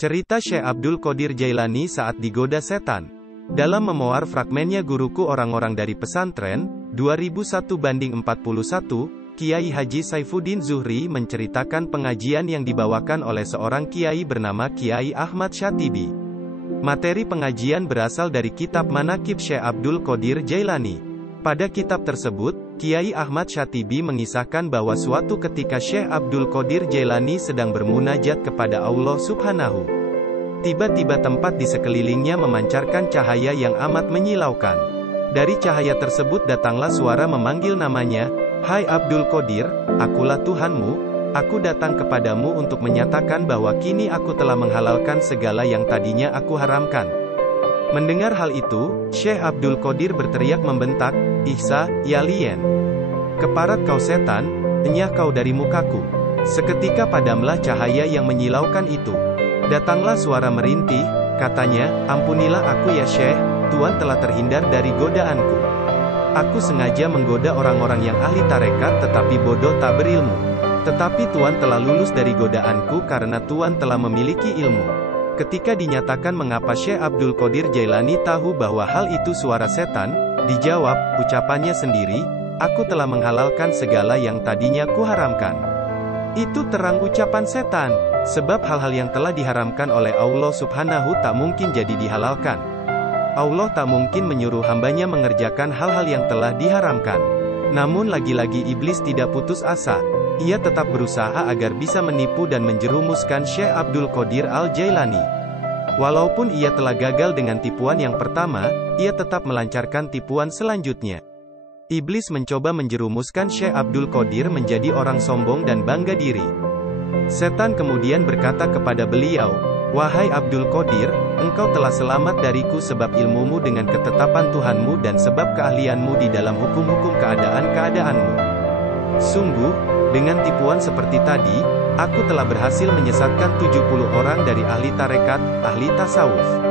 Cerita Syekh Abdul Qadir Jailani saat digoda setan. Dalam memoir fragmennya Guruku Orang-orang dari Pesantren, 2001-41, Kiai Haji Saifuddin Zuhri menceritakan pengajian yang dibawakan oleh seorang kiai bernama Kiai Ahmad Syatibi. Materi pengajian berasal dari kitab Manaqib Syekh Abdul Qadir Jailani. Pada kitab tersebut, Kiai Ahmad Syatibi mengisahkan bahwa suatu ketika Syekh Abdul Qadir Jailani sedang bermunajat kepada Allah Subhanahu. Tiba-tiba tempat di sekelilingnya memancarkan cahaya yang amat menyilaukan. Dari cahaya tersebut datanglah suara memanggil namanya, "Hai Abdul Qadir, akulah Tuhanmu, aku datang kepadamu untuk menyatakan bahwa kini aku telah menghalalkan segala yang tadinya aku haramkan." Mendengar hal itu, Syekh Abdul Qadir berteriak membentak, "Ihsa, ya lien! Keparat kau setan, enyah kau dari mukaku." Seketika padamlah cahaya yang menyilaukan itu. Datanglah suara merintih, katanya, "Ampunilah aku ya Syekh, Tuan telah terhindar dari godaanku. Aku sengaja menggoda orang-orang yang ahli tarekat tetapi bodoh tak berilmu. Tetapi Tuan telah lulus dari godaanku karena Tuan telah memiliki ilmu." Ketika dinyatakan mengapa Syekh Abdul Qadir Jailani tahu bahwa hal itu suara setan, dijawab, ucapannya sendiri, "Aku telah menghalalkan segala yang tadinya kuharamkan." Itu terang ucapan setan, sebab hal-hal yang telah diharamkan oleh Allah Subhanahu tak mungkin jadi dihalalkan. Allah tak mungkin menyuruh hambanya mengerjakan hal-hal yang telah diharamkan. Namun lagi-lagi iblis tidak putus asa. Ia tetap berusaha agar bisa menipu dan menjerumuskan Syekh Abdul Qadir Al-Jailani. Walaupun ia telah gagal dengan tipuan yang pertama, ia tetap melancarkan tipuan selanjutnya. Iblis mencoba menjerumuskan Syekh Abdul Qadir menjadi orang sombong dan bangga diri. Setan kemudian berkata kepada beliau, "Wahai Abdul Qadir, engkau telah selamat dariku sebab ilmumu dengan ketetapan Tuhanmu dan sebab keahlianmu di dalam hukum-hukum keadaan-keadaanmu. Sungguh, dengan tipuan seperti tadi, aku telah berhasil menyesatkan 70 orang dari ahli tarekat, ahli tasawuf."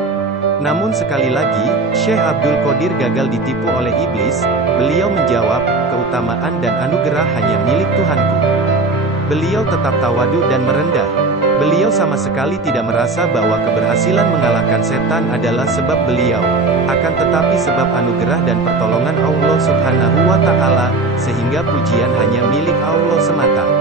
Namun sekali lagi, Syekh Abdul Qadir gagal ditipu oleh iblis. Beliau menjawab, "Keutamaan dan anugerah hanya milik Tuhanku." Beliau tetap tawadu dan merendah. Beliau sama sekali tidak merasa bahwa keberhasilan mengalahkan setan adalah sebab beliau, akan tetapi sebab anugerah dan pertolongan Allah Subhanahu wa Ta'ala, sehingga pujian hanya milik Allah semata.